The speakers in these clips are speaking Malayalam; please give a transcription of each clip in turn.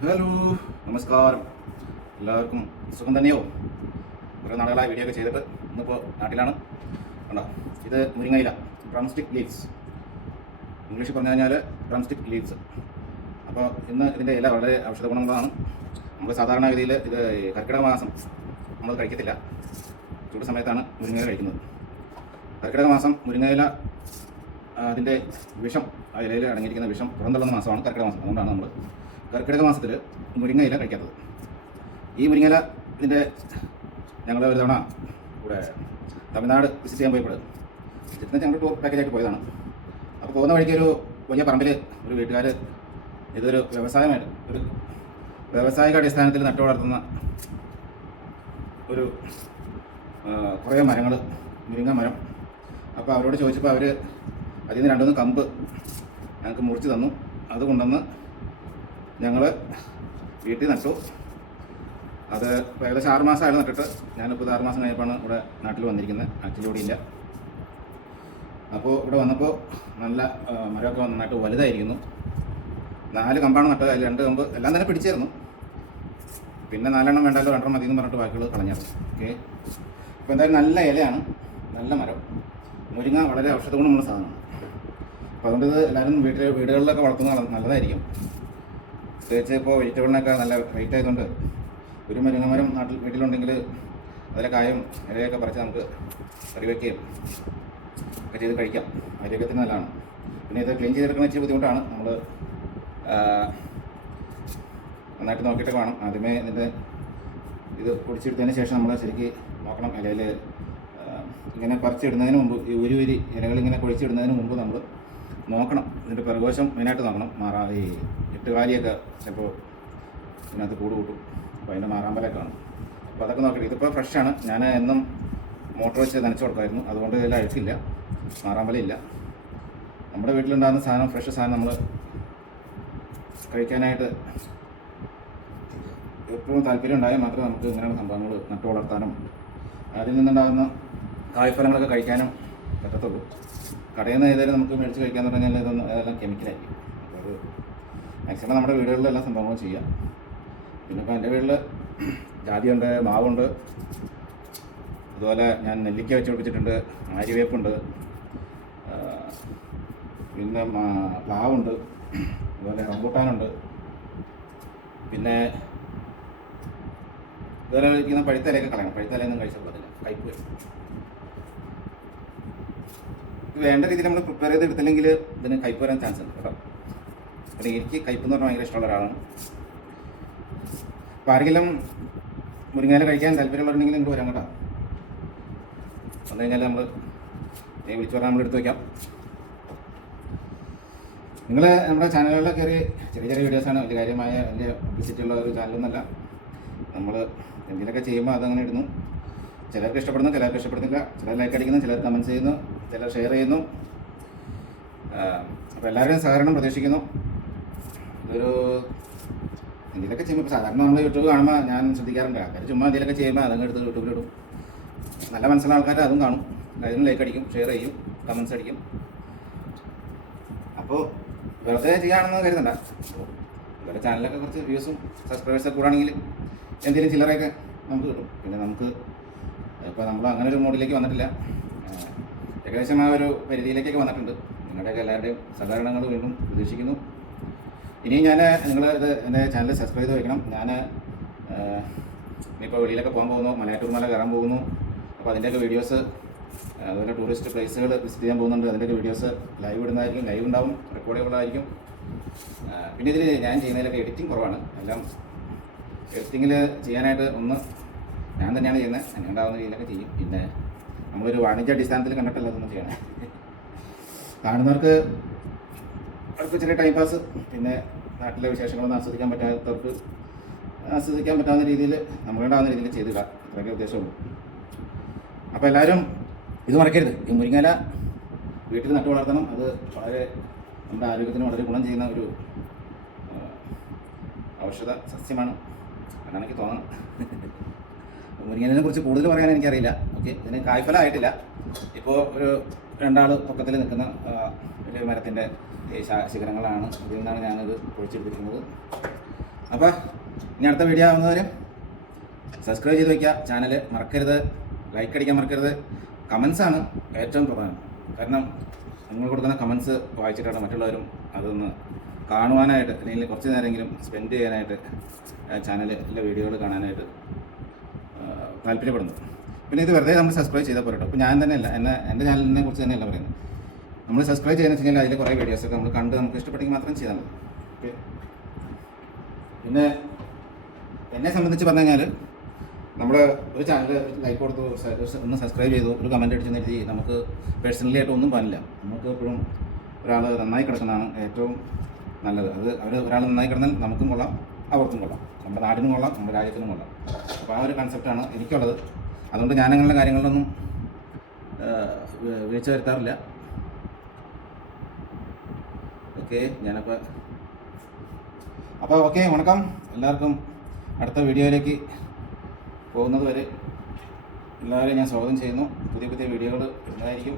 ഹലോ, നമസ്കാരം. എല്ലാവർക്കും സുഖം തന്നെയോ? കുറേ നാളുകളായി വീഡിയോ ഒക്കെ ചെയ്തിട്ട് ഇന്നിപ്പോൾ നാട്ടിലാണ്. കണ്ടോ, ഇത് മുരിങ്ങയില, ഡ്രംസ്റ്റിക് ലീവ്സ്. ഇംഗ്ലീഷിൽ പറഞ്ഞു കഴിഞ്ഞാൽ ഡ്രംസ്റ്റിക് ലീവ്സ്. അപ്പോൾ ഇന്ന് ഇതിൻ്റെ ഇല വളരെ ഔഷധ ഗുണങ്ങളാണ്. നമുക്ക് സാധാരണ ഗതിയിൽ ഇത് കർക്കിടക മാസം നമ്മൾ കഴിക്കത്തില്ല. ചൂട് സമയത്താണ് മുരിങ്ങയില കഴിക്കുന്നത്. കർക്കിടക മാസം മുരിങ്ങയില അതിൻ്റെ വിഷം, ആ ഇലയിൽ അടങ്ങിയിരിക്കുന്ന വിഷം പുറന്തള്ളുന്ന മാസമാണ് കർക്കിടക മാസം. അതുകൊണ്ടാണ് നമ്മൾ കർക്കിടക മാസത്തിൽ മുരിങ്ങയില കഴിക്കാത്തത്. ഈ മുരിങ്ങയില ഇതിൻ്റെ ഞങ്ങൾ ഒരു തവണ ഇവിടെ തമിഴ്നാട് വിസിറ്റ് ചെയ്യാൻ പോയപ്പോൾ ഇതിന് ഞങ്ങൾ ടൂർ പാക്കേജായിട്ട് പോയതാണ്. അപ്പോൾ പോകുന്ന വഴിക്ക് ഒരു വലിയ പറമ്പിൽ ഒരു വീട്ടുകാർ ഇതൊരു വ്യവസായമായിട്ട് ഒരു വ്യാവസായിക അടിസ്ഥാനത്തിൽ നട്ടു വളർത്തുന്ന ഒരു കുറേ മരങ്ങൾ, മുരിങ്ങ മരം. അപ്പോൾ അവരോട് ചോദിച്ചപ്പോൾ അവർ അതിൽ നിന്ന് രണ്ടുമൂന്ന് കമ്പ് ഞങ്ങൾക്ക് മുറിച്ച് തന്നു. അത് കൊണ്ടുവന്ന് ഞങ്ങൾ വീട്ടിൽ നട്ടു. അത് ഏകദേശം 6 മാസമായിരുന്നു നട്ടിട്ട്. ഞാനിപ്പോൾ 6 മാസം കഴിഞ്ഞപ്പോഴാണ് ഇവിടെ നാട്ടിൽ വന്നിരിക്കുന്നത്. ആക്ച്വലി ഇവിടെ ഇല്ല. അപ്പോൾ ഇവിടെ വന്നപ്പോൾ നല്ല മരമൊക്കെ നന്നായിട്ട് വലുതായിരിക്കുന്നു. 4 കമ്പാണ് നട്ടത്. അതിൽ 2 കമ്പ് എല്ലാം തന്നെ പിടിച്ചിരുന്നു. പിന്നെ 4 എണ്ണം വേണ്ടല്ലോ, 2 മതി എന്ന് പറഞ്ഞിട്ട് ബാക്കിയുള്ളത് കളഞ്ഞായിരുന്നു. ഓക്കെ, അപ്പോൾ എന്തായാലും നല്ല ഇലയാണ്, നല്ല മരം. മുരിങ്ങ വളരെ ഔഷധ ഗുണമുള്ള സാധനമാണ്. അപ്പോൾ അതുകൊണ്ട് ഇത് എല്ലാവരും വീടുകളിലൊക്കെ വളർത്തുന്നത് നല്ലതായിരിക്കും. പ്രത്യേകിച്ച് ഇപ്പോൾ വെജിറ്റബിളിനൊക്കെ നല്ല റേറ്റ് ആയതുകൊണ്ട് ഒരു മുരിങ്ങ മരം വീട്ടിലുണ്ടെങ്കിൽ അതിലെ കായും ഇലയൊക്കെ പറിച്ച് നമുക്ക് കറി വയ്ക്കുകയും ഒക്കെ ചെയ്ത് കഴിക്കാം. ആരോഗ്യത്തിന് നല്ലതാണ്. പിന്നെ ഇത് ക്ലീൻ ചെയ്തെടുക്കുന്ന ഇച്ചിരി ബുദ്ധിമുട്ടാണ്. നമ്മൾ നന്നായിട്ട് നോക്കിയിട്ട് വേണം. ആദ്യമേ ഇതിൻ്റെ ഇത് പൊടിച്ചെടുത്തതിന് ശേഷം നമ്മൾ ശരിക്കും നോക്കണം. ഇലയിൽ ഇങ്ങനെ പറിച്ചിടുന്നതിന് മുമ്പ്, ഈ ഒരു ഇലകളിങ്ങനെ പൊഴിച്ചിടുന്നതിന് മുമ്പ് നമ്മൾ നോക്കണം. ഇതിൻ്റെ പിറകുവശം മെയിനായിട്ട് നോക്കണം. ഈ എട്ടുകാലിയൊക്കെ ചിലപ്പോൾ ഇതിനകത്ത് കൂട് കൂട്ടും. അപ്പോൾ അതിൻ്റെ മാറാമ്പലൊക്കെ ആണ്. അപ്പോൾ അതൊക്കെ നോക്കണം. ഇതിപ്പോൾ ഫ്രഷാണ്. ഞാൻ എന്നും മോട്ടർ വെച്ച് നനച്ച് കൊടുക്കുമായിരുന്നു. അതുകൊണ്ട് ഇതിൽ അഴുക്കില്ല, മാറാമ്പലയില്ല. നമ്മുടെ വീട്ടിലുണ്ടാകുന്ന സാധനം, ഫ്രഷ് സാധനം നമ്മൾ കഴിക്കാനായിട്ട് എപ്പോഴും താല്പര്യം ഉണ്ടായാൽ മാത്രമേ നമുക്ക് ഇങ്ങനെയുള്ള സംഭവങ്ങൾ നട്ടു വളർത്താനും അതിൽ നിന്നുണ്ടാകുന്ന കായ്ഫലങ്ങളൊക്കെ കഴിക്കാനും പറ്റത്തുള്ളൂ. കടയിൽ നിന്ന് ഏതായാലും നമുക്ക് മേടിച്ച് കഴിക്കാമെന്ന് പറഞ്ഞാൽ അതെല്ലാം കെമിക്കലായിരിക്കും. അപ്പോൾ അത് മാക്സിമം നമ്മുടെ വീടുകളിലെല്ലാം സംഭവങ്ങളും ചെയ്യാം. പിന്നെ ഇപ്പോൾ എൻ്റെ വീട്ടിൽ ജാതിയുണ്ട്, മാവുണ്ട്, അതുപോലെ ഞാൻ നെല്ലിക്ക വെച്ച് പിടിപ്പിച്ചിട്ടുണ്ട്, ആര്യവേപ്പുണ്ട്, പിന്നെ പ്ലാവുണ്ട്, അതുപോലെ റംബൂട്ടാനുണ്ട്. പിന്നെ ഇതുപോലെ ഇരിക്കുന്ന പഴുത്തലയൊക്കെ കളയണം. പഴുത്തലയൊന്നും കഴിച്ചാൽ പറ്റില്ല, കയ്പ്പ് വരും. വേണ്ട രീതിയിൽ നമ്മൾ പ്രിപ്പയർ ചെയ്ത് എടുത്തില്ലെങ്കിൽ ഇതിന് കയ്പ്പ് വരാൻ ചാൻസ് ഉണ്ട് കേട്ടോ. പിന്നെ എനിക്ക് കയ്പ്പ് എന്ന് പറഞ്ഞാൽ ഭയങ്കര ഇഷ്ടമുള്ള ഒരാളാണ്. അപ്പോൾ ആരെങ്കിലും മുരിങ്ങയില കഴിക്കാൻ താല്പര്യമുള്ളവരുണ്ടെങ്കിൽ നിങ്ങൾ വരാം കേട്ടോ. വന്നു കഴിഞ്ഞാൽ നമ്മൾ വിളിച്ചു പറഞ്ഞാൽ നമ്മൾ എടുത്ത് വയ്ക്കാം. നിങ്ങൾ നമ്മുടെ ചാനലുകളിൽ കയറി ചെറിയ ചെറിയ വീഡിയോസാണ്, വലിയ കാര്യമായ വലിയ പബ്ലിസിറ്റി ഉള്ള ഒരു ചാനലൊന്നുമല്ല. നമ്മൾ എന്തെങ്കിലുമൊക്കെ ചെയ്യുമ്പോൾ അതങ്ങനെ ഇടുന്നു. ചിലർക്ക് ഇഷ്ടപ്പെടുന്നു, ചിലർക്ക് ഇഷ്ടപ്പെടുന്നില്ല. ചിലർ ലൈക്ക് അടിക്കുന്നു, ചിലർ കമൻറ്റ്സ് ചെയ്യുന്നു, ചിലർ ഷെയർ ചെയ്യുന്നു. അപ്പോൾ എല്ലാവരുടെയും സഹകരണം പ്രതീക്ഷിക്കുന്നു. ഇതൊരു എന്തെങ്കിലുമൊക്കെ ചെയ്യുമ്പോൾ, ഇപ്പോൾ സാധാരണ നമ്മൾ യൂട്യൂബ് കാണുമ്പോൾ ഞാൻ ശ്രദ്ധിക്കാറുണ്ട്, ആൾക്കാർ ചുമ്മാ എന്തെങ്കിലുമൊക്കെ ചെയ്യുമ്പോൾ അതങ്ങ് എടുത്ത് യൂട്യൂബിലിടും. നല്ല മനസ്സിലുള്ള ആൾക്കാർ അതും കാണും, അതിനും ലൈക്ക് അടിക്കും, ഷെയർ ചെയ്യും, കമൻറ്റ്സ് അടിക്കും. അപ്പോൾ വെറുതെ ചെയ്യുകയാണെന്ന് കരുതണ്ട. ഇവരുടെ ചാനലൊക്കെ കുറച്ച് വ്യൂസും സബ്സ്ക്രൈബേഴ്സൊക്കെ കൂടാണെങ്കിൽ എന്തെങ്കിലും ചില്ലറയൊക്കെ നമുക്ക് കിട്ടും. പിന്നെ നമുക്ക് ഇപ്പോൾ നമ്മൾ അങ്ങനെ ഒരു മോഡിലേക്ക് വന്നിട്ടില്ല. ഏകദേശം ആ ഒരു പരിധിയിലേക്കൊക്കെ വന്നിട്ടുണ്ട്. നിങ്ങളുടെയൊക്കെ എല്ലാവരുടെയും സഹകരണങ്ങൾ വീണ്ടും പ്രതീക്ഷിക്കുന്നു. ഇനിയും നിങ്ങൾ ഇത് എൻ്റെ ചാനൽ സബ്സ്ക്രൈബ് ചെയ്ത് വയ്ക്കണം. ഞാൻ ഇനിയിപ്പോൾ വെളിയിലൊക്കെ പോകാൻ പോകുന്നു, മലയാറ്റൂർ മല കയറാൻ പോകുന്നു. അപ്പോൾ അതിൻ്റെയൊക്കെ വീഡിയോസ്, അതുപോലെ ടൂറിസ്റ്റ് പ്ലേസുകൾ വിസിറ്റ് ചെയ്യാൻ പോകുന്നുണ്ട്. അതിൻ്റെയൊക്കെ വീഡിയോസ് ലൈവ് ഇടുന്നതായിരിക്കും, ലൈവ് ഉണ്ടാവും, റെക്കോർഡുകളായിരിക്കും. പിന്നെ ഇതിൽ ഞാൻ ചെയ്യുന്നതിലൊക്കെ എഡിറ്റിംഗ് കുറവാണ്. എല്ലാം എഡിറ്റിങ്ങിൽ ചെയ്യാനായിട്ട് ഞാൻ തന്നെയാണ് ചെയ്യുന്നത്. അങ്ങനെ ഉണ്ടാകുന്ന രീതിയിലൊക്കെ ചെയ്യും. പിന്നെ നമ്മളൊരു വാണിജ്യ അടിസ്ഥാനത്തിൽ കണ്ടിട്ടല്ല അതൊന്നും ചെയ്യണേ. കാണുന്നവർക്ക് അവർക്ക് ചെറിയ ടൈം പാസ്, പിന്നെ നാട്ടിലെ വിശേഷങ്ങളൊന്നും ആസ്വദിക്കാൻ പറ്റാത്തവർക്ക് ആസ്വദിക്കാൻ പറ്റാവുന്ന രീതിയിൽ, നമ്മളുണ്ടാകുന്ന രീതിയിൽ ചെയ്തില്ല. അത്രയൊക്കെ ഉദ്ദേശമുള്ളൂ. അപ്പോൾ എല്ലാവരും ഇത് മറക്കരുത്. ഈ മുരിങ്ങയില വീട്ടിൽ നട്ടു വളർത്തണം. അത് വളരെ നമ്മുടെ ആരോഗ്യത്തിന് വളരെ ഗുണം ചെയ്യുന്ന ഒരു ഔഷധ സസ്യമാണ് എന്നാണ് എനിക്ക് തോന്നുന്നത്. മുരിങ്ങയിലിനെ കുറിച്ച് കൂടുതൽ പറയാൻ എനിക്കറിയില്ല. ഓക്കെ, ഇതിന് കായ്ഫലമായിട്ടില്ല. ഇപ്പോൾ ഒരു 2 പൊക്കത്തിൽ നിൽക്കുന്ന ഒരു മരത്തിൻ്റെ ശിഖരങ്ങളാണ്. ഇതിൽ നിന്നാണ് ഞാനത് പൊഴിച്ചെടുത്തിരിക്കുന്നത്. അപ്പോൾ ഇനി അടുത്ത വീഡിയോ ആവുന്നവരും സബ്സ്ക്രൈബ് ചെയ്ത് വയ്ക്കുക, ചാനൽ മറക്കരുത്, ലൈക്ക് അടിക്കാൻ മറക്കരുത്. കമൻസാണ് ഏറ്റവും പ്രധാനം. കാരണം നിങ്ങൾ കൊടുക്കുന്ന കമൻസ് വായിച്ചിട്ടാണ് മറ്റുള്ളവരും അതൊന്ന് കാണുവാനായിട്ട് അല്ലെങ്കിൽ കുറച്ച് നേരമെങ്കിലും സ്പെൻഡ് ചെയ്യാനായിട്ട് ചാനലിലെ വീഡിയോകൾ കാണാനായിട്ട് താല്പര്യപ്പെടുന്നു. പിന്നെ ഇത് വെറുതെ നമ്മൾ സബ്സ്ക്രൈബ് ചെയ്താൽ പോരട്ടോ. അപ്പോൾ ഞാൻ തന്നെയല്ല, എൻ്റെ ചാനലിനെ കുറിച്ച് തന്നെയല്ല പറയുന്നത്. നമ്മൾ സബ്സ്ക്രൈബ് ചെയ്യുന്നത് വെച്ച് കഴിഞ്ഞാൽ അതിൽ കുറേ വീഡിയോസൊക്കെ നമ്മൾ കണ്ട് നമുക്ക് ഇഷ്ടപ്പെട്ടെങ്കിൽ മാത്രം ചെയ്താൽ മതി. ഓക്കെ. പിന്നെ എന്നെ സംബന്ധിച്ച് പറഞ്ഞു കഴിഞ്ഞാൽ നമ്മൾ ഒരു ചാനൽ ലൈക്ക് കൊടുത്തു, ഒന്ന് സബ്സ്ക്രൈബ് ചെയ്തു, ഒരു കമൻറ്റ് അടിച്ച് നിർത്തി നമുക്ക് പേഴ്സണലി ആയിട്ട് ഒന്നും പാടില്ല. നമുക്ക് എപ്പോഴും ഒരാൾ നന്നായി കിടക്കുന്നതാണ് ഏറ്റവും നല്ലത്. അത് ഒരാൾ നന്നായി കിടന്നാൽ നമുക്കും കൊള്ളാം, അവർക്കും കൊള്ളാം, നമ്മുടെ നാടിനും കൊള്ളാം, നമ്മുടെ രാജ്യത്തിനും കൊള്ളാം. അപ്പോൾ ആ ഒരു കൺസെപ്റ്റാണ് എനിക്കുള്ളത്. അതുകൊണ്ട് ഞാൻ അങ്ങനെയുള്ള കാര്യങ്ങളിലൊന്നും വീഴ്ച വരുത്താറില്ല. ഓക്കെ, അപ്പോൾ ഓക്കെ, വണക്കം. എല്ലാവർക്കും അടുത്ത വീഡിയോയിലേക്ക് പോകുന്നത് വരെ എല്ലാവരെയും ഞാൻ സ്വാഗതം ചെയ്യുന്നു. പുതിയ വീഡിയോകൾ ഉണ്ടായിരിക്കും.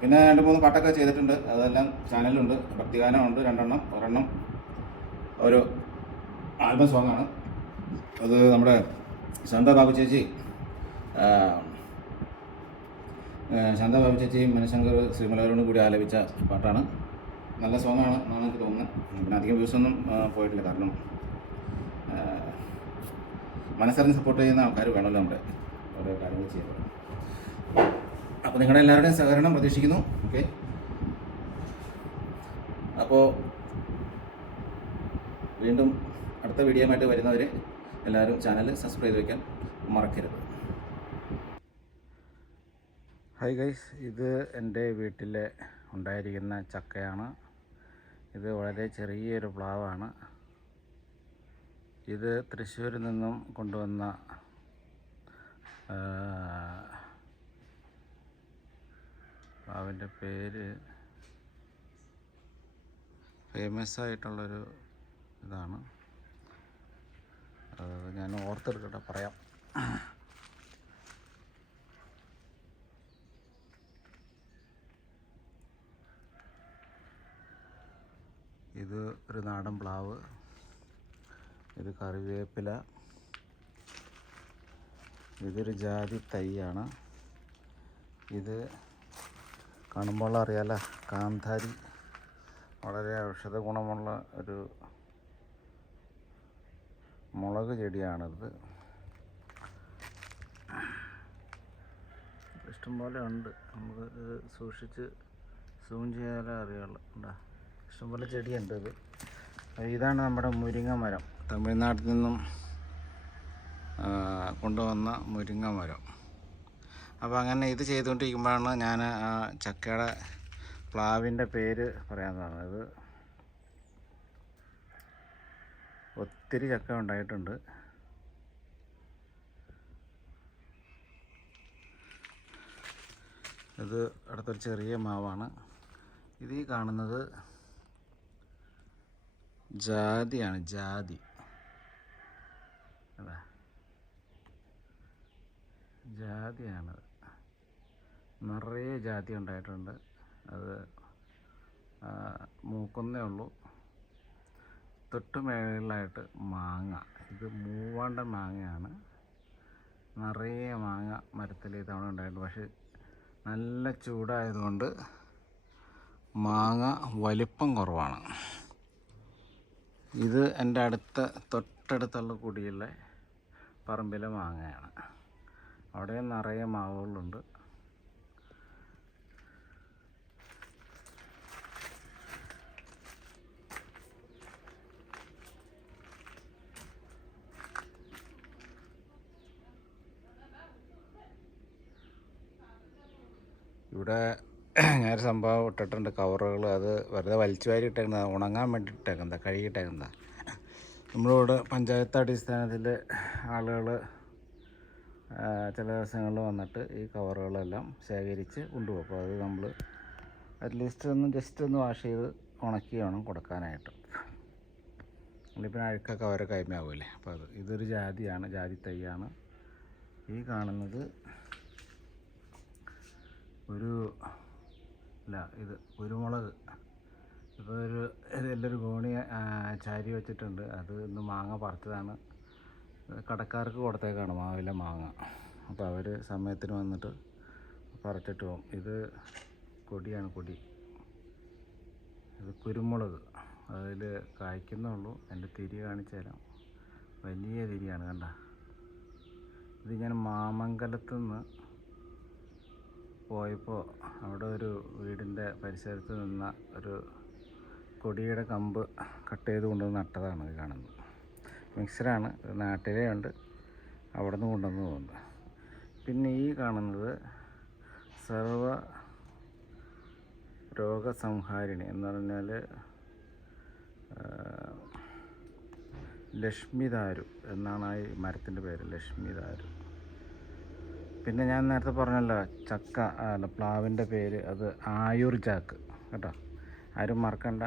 പിന്നെ 2-3 പാട്ടൊക്കെ ചെയ്തിട്ടുണ്ട്, അതെല്ലാം ചാനലിലുണ്ട്. ഭക്തിഗാനമുണ്ട് 2 ഒരെണ്ണം ഒരു ആൽബം സോങ്ങാണ്. അത് നമ്മുടെ ശാന്താബാബു ചേച്ചിയും മനശങ്കർ ശ്രീമലവരോടും കൂടി ആലപിച്ച പാട്ടാണ്. നല്ല സോങ്ങാണ് എന്നാണ് എനിക്ക് തോന്നുന്നത്. പിന്നെ അധികം വ്യൂസൊന്നും പോയിട്ടില്ല. കാരണം മനസ്സറിഞ്ഞ് സപ്പോർട്ട് ചെയ്യുന്ന ആൾക്കാർ വേണമല്ലോ നമ്മുടെ ഓരോ കാര്യങ്ങൾ ചെയ്യുന്നത്. അപ്പോൾ നിങ്ങളുടെ എല്ലാവരുടെയും സഹകരണം പ്രതീക്ഷിക്കുന്നു. ഓക്കെ, അപ്പോൾ വീണ്ടും അടുത്ത വീഡിയോ ആയിട്ട് വരുന്നവർ എല്ലാവരും ചാനൽ സബ്സ്ക്രൈബ് ചെയ്ത് വയ്ക്കാൻ മറക്കരുത്. ഹായ് ഗൈസ്, ഇത് എൻ്റെ വീട്ടിൽ ഉണ്ടായിരിക്കുന്ന ചക്കയാണ്. ഇത് വളരെ ചെറിയൊരു പ്ലാവാണ്. ഇത് തൃശ്ശൂരിൽ നിന്നും കൊണ്ടുവന്ന പ്ലാവിൻ്റെ പേര് ഫേമസ് ആയിട്ടുള്ളൊരു ഇതാണ്. ഞാൻ ഓർത്തെടുക്കട്ടെ, പറയാം. ഇത് ഒരു നാടൻ പ്ലാവ്, ഇത് കറിവേപ്പില, ഇതൊരു ജാതി തൈയാണ്. ഇത് കാണുമ്പോൾ അറിയാലോ, കാന്താരി, വളരെ ഔഷധ ഗുണമുള്ള ഒരു മുളക് ചെടിയാണിത്. ഇഷ്ടംപോലെ ഉണ്ട്, നമുക്ക് ഇത് സൂക്ഷിച്ച് സൂം ചെയ്യാനേ അറിയുള്ളൂ. ഉണ്ടാ, ഇഷ്ടംപോലെ ചെടിയുണ്ട്. ഇതാണ് നമ്മുടെ മുരിങ്ങ മരം, തമിഴ്നാട്ടിൽ നിന്നും കൊണ്ടുവന്ന മുരിങ്ങ മരം. അപ്പോൾ അങ്ങനെ ഇത് ചെയ്തുകൊണ്ടിരിക്കുമ്പോഴാണ് ഞാൻ ആ ചക്കയുടെ പ്ലാവിൻ്റെ പേര് പറയാൻ പറഞ്ഞത്. ഒത്തിരി ചക്ക ഉണ്ടായിട്ടുണ്ട്. ഇത് അടുത്തൊരു ചെറിയ മാവാണ്. ഇത് ഈ കാണുന്നത് ജാതിയാണ്, ജാതി. അതാ ജാതിയാണത്. നിറയെ ജാതി ഉണ്ടായിട്ടുണ്ട്. അത് മൂക്കുന്നേ ഉള്ളൂ. തൊട്ട് മേളിലായിട്ട് മാങ്ങ, ഇത് മൂവാണ്ടൻ മാങ്ങയാണ്. നിറയെ മാങ്ങ മരത്തിൽ ഇതവണ ഉണ്ടായിട്ടുണ്ട്. പക്ഷെ നല്ല ചൂടായതുകൊണ്ട് മാങ്ങ വലിപ്പം കുറവാണ്. ഇത് എൻ്റെ തൊട്ടടുത്തുള്ള കുടിയിലെ പറമ്പിലെ മാങ്ങയാണ്. അവിടെ നിറയെ മാവുകളുണ്ട്. ഇവിടെ ഞാനൊരു സംഭവം ഇട്ടിട്ടുണ്ട്, കവറുകൾ. അത് വെറുതെ വലിച്ചു വാരി ഇട്ടേക്കുന്നത്, ഉണങ്ങാൻ വേണ്ടി ഇട്ടേക്കുന്നത്, കഴുകിയിട്ടേക്കുന്നത്. നമ്മളിവിടെ പഞ്ചായത്ത് അടിസ്ഥാനത്തിൽ ആളുകൾ ചില ദിവസങ്ങളിൽ വന്നിട്ട് ഈ കവറുകളെല്ലാം ശേഖരിച്ച് കൊണ്ടുപോകും. അപ്പോൾ അത് നമ്മൾ അറ്റ്ലീസ്റ്റ് ജസ്റ്റ് ഒന്ന് വാഷ് ചെയ്ത് ഉണക്കി വേണം കൊടുക്കാനായിട്ട്. നമ്മളിപ്പോൾ അഴുക്കൊക്കെ അവരെ കൈമാവുമല്ലേ. അപ്പോൾ ഇതൊരു ജാതിയാണ്, ജാതി തൈയാണ്. ഈ കാണുന്നത് ഇത് കുരുമുളക്. ഇപ്പോൾ ഇതെല്ലാവരും ഗോണി ചാരി വെച്ചിട്ടുണ്ട്. അത് ഇന്ന് മാങ്ങ പറിച്ചതാണ്. കടക്കാർക്ക് കൊടുത്തേക്കാണ് മാവിലെ മാങ്ങ. അപ്പോൾ അവർ സമയത്തിന് വന്നിട്ട് പറിച്ചിട്ട് പോകും. ഇത് കൊടിയാണ്, കൊടി. ഇത് കുരുമുളക്, അതിൽ കായ്ക്കുന്നുള്ളൂ. എൻ്റെ തിരി കാണിച്ചു തരാം. വലിയ തിരിയാണ്, കണ്ട. ഇത് ഞാൻ മാമംഗലത്ത് നിന്ന് പോയപ്പോൾ അവിടെ ഒരു വീടിൻ്റെ പരിസരത്ത് നിന്ന ഒരു കൊടിയുടെ കമ്പ് കട്ട് ചെയ്ത് കൊണ്ടുവന്ന് നട്ടതാണ് ഇത് കാണുന്നത്. മിക്സറാണ്, നാട്ടിലേ ഉണ്ട്, അവിടെ നിന്ന് കൊണ്ടുവന്ന് തോന്നുന്നത്. പിന്നെ ഈ കാണുന്നത് സർവ രോഗസംഹാരിണി എന്ന് പറഞ്ഞാൽ ലക്ഷ്മിദാരു എന്നാണ് ഈ മരത്തിൻ്റെ പേര്, ലക്ഷ്മിദാരു. പിന്നെ ഞാൻ നേരത്തെ പറഞ്ഞല്ലോ ചക്ക അല്ല പ്ലാവിൻ്റെ പേര്, അത് ആയുർ ചാക്ക് കേട്ടോ, ആരും മറക്കണ്ട.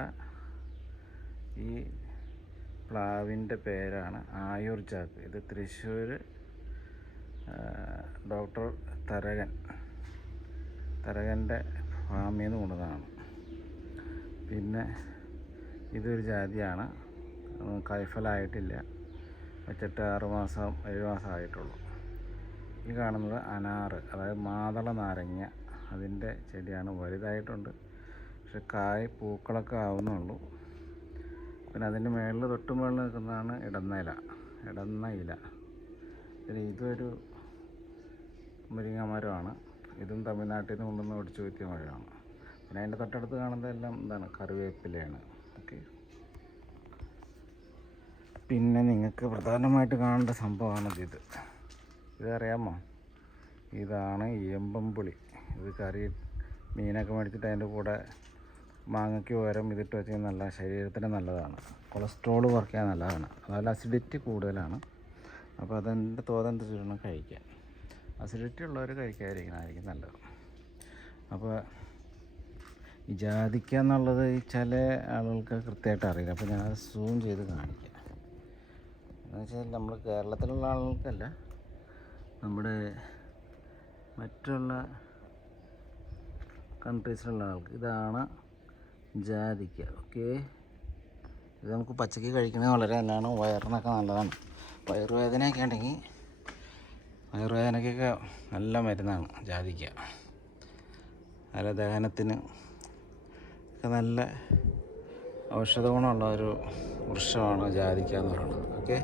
ഈ പ്ലാവിൻ്റെ പേരാണ് ആയുർ ചാക്ക്. ഇത് തൃശ്ശൂർ ഡോക്ടർ തരകൻ്റെ ഫാമിൽ നിന്ന് കൊണ്ടതാണ്. പിന്നെ ഇതൊരു ജാതിയാണ്, കൈഫലായിട്ടില്ല, വെച്ചിട്ട് 6 മാസം 7 മാസം ആയിട്ടുള്ളൂ. ഈ കാണുന്നത് അനാറ്, അതായത് മാതള നാരങ്ങ, അതിൻ്റെ ചെടിയാണ്. വലുതായിട്ടുണ്ട്, പക്ഷെ കായ് പൂക്കളൊക്കെ ആവുന്നുള്ളൂ. പിന്നെ അതിൻ്റെ മുകളിൽ തൊട്ട് മുകളിൽ നിൽക്കുന്നതാണ് ഇടന്ന ഇല. പിന്നെ ഇതൊരു മുരിങ്ങ മരമാണ്. ഇതും തമിഴ്നാട്ടിൽ നിന്ന് കൊണ്ടുവന്ന് ഒടിച്ചു കുത്തിയ മരമാണ്. പിന്നെ അതിൻ്റെ തൊട്ടടുത്ത് കാണുന്നതെല്ലാം എന്താണ്, കറിവേപ്പിലയാണ്. ഓക്കെ. പിന്നെ നിങ്ങൾക്ക് പ്രധാനമായിട്ട് കാണേണ്ട സംഭവമാണിത്. ഇതറിയാമോ? ഇതാണ് എമ്പമ്പുളി. ഇത് കറി മീനൊക്കെ മേടിച്ചിട്ട് അതിൻ്റെ കൂടെ മാങ്ങയ്ക്ക് പകരം ഇതിട്ട് വെച്ചാൽ നല്ല, ശരീരത്തിന് നല്ലതാണ്. കൊളസ്ട്രോൾ കുറയ്ക്കാൻ നല്ലതാണ്. അതുപോലെ അസിഡിറ്റി കൂടുതലാണ്. അപ്പോൾ അതിൻ്റെ തോതനുസരിച്ച് വേണം കഴിക്കാൻ. അസിഡിറ്റി ഉള്ളവർ കഴിക്കാതിരിക്കുന്നതായിരിക്കും നല്ലത്. അപ്പോൾ ഈ ജാതിക്ക എന്നുള്ളത് ചില ആളുകൾക്ക് കൃത്യമായിട്ട് അറിയില്ല. അപ്പോൾ ഞാൻ സൂം ചെയ്ത് കാണിക്കാം. എന്ന് വെച്ചാൽ നമ്മൾ കേരളത്തിലുള്ള ആളുകൾക്കല്ല, നമ്മുടെ മറ്റുള്ള കൺട്രീസിലുള്ള ആൾക്ക്. ഇതാണ് ജാതിക്ക. ഓക്കെ. ഇത് നമുക്ക് പച്ചക്ക് കഴിക്കുന്നത് വളരെ നല്ലതാണ്, വയറിനൊക്കെ നല്ലതാണ്. വയറുവേദനയൊക്കെ ഉണ്ടെങ്കിൽ, വയറുവേദനയ്ക്കൊക്കെ നല്ല മരുന്നാണ് ജാതിക്ക. നല്ല ദഹനത്തിന് ഒക്കെ നല്ല ഔഷധ ഗുണമുള്ള ഒരു വൃക്ഷമാണ് ജാതിക്ക എന്ന് പറയുന്നത്. ഓക്കെ.